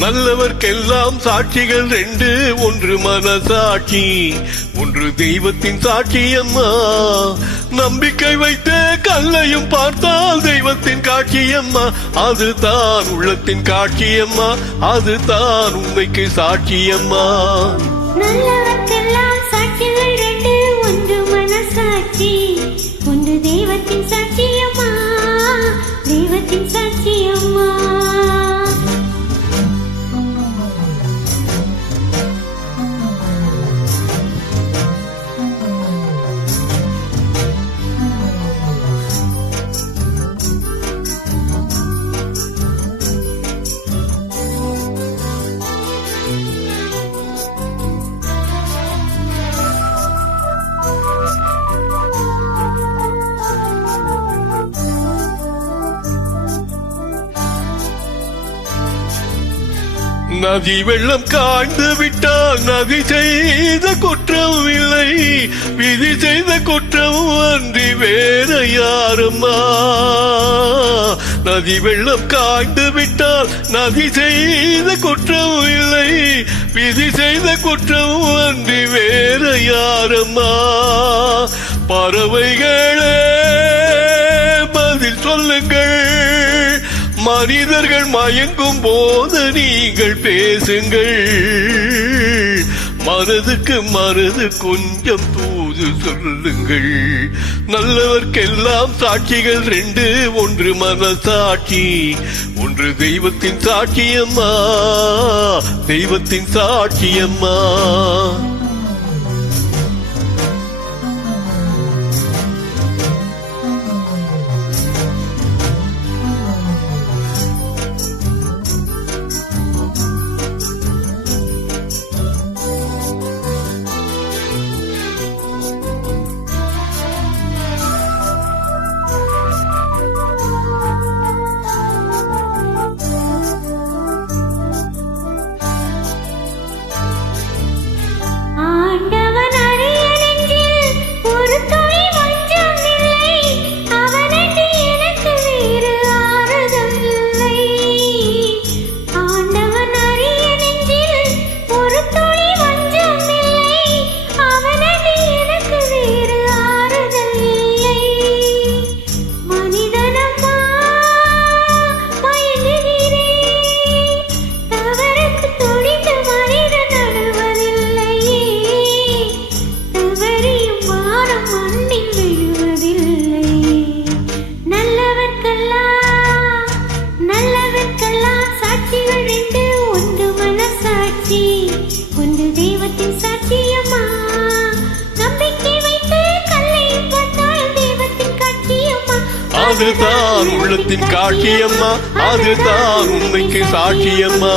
நல்லவர்க்கெல்லாம் சாட்சிகள் ரெண்டு, ஒன்று மனசாட்சி, ஒன்று தெய்வத்தின் சாட்சியம்மா. நம்பிக்கை வைத்து கல்லையும் பார்த்தால் தெய்வத்தின் காட்சியம்மா. அதுதான் உள்ளத்தின் காட்சியம்மா, அதுதான் உண்மைக்கு சாட்சியம்மா. நல்லவர்க்கெல்லாம் சாட்சிகள் ரெண்டு, ஒன்று மனசாட்சி, ஒன்று தெய்வத்தின் சாட்சியம்மா, தெய்வத்தின் சாட்சியம்மா. நதி வெள்ளம் காய்ந்து விட்டால் நதி செய்த குற்றம் இல்லை, விதி செய்த குற்றம் அன்றி வேற யாரம்மா. நதி வெள்ளம் காய்ந்து விட்டால் நதி செய்த குற்றம் இல்லை, விதி செய்த குற்றம் அன்றி வேற யாரம்மா. பறவைகளே பதில் சொல்லுங்கள், மனிதர்கள் மயங்கும் போது நீங்கள் பேசுங்கள். மனதுக்கு மனது கொஞ்சம் தூது சொல்லுங்கள். நல்லவர்க்கெல்லாம் சாட்சிகள் ரெண்டு, ஒன்று மனசாட்சி, ஒன்று தெய்வத்தின் சாட்சியம்மா, தெய்வத்தின் சாட்சியம்மா. அதுதான் உள்ளத்தின் காட்சியம்மா, அதுதான் உண்மைக்கு சாட்சியம்மா.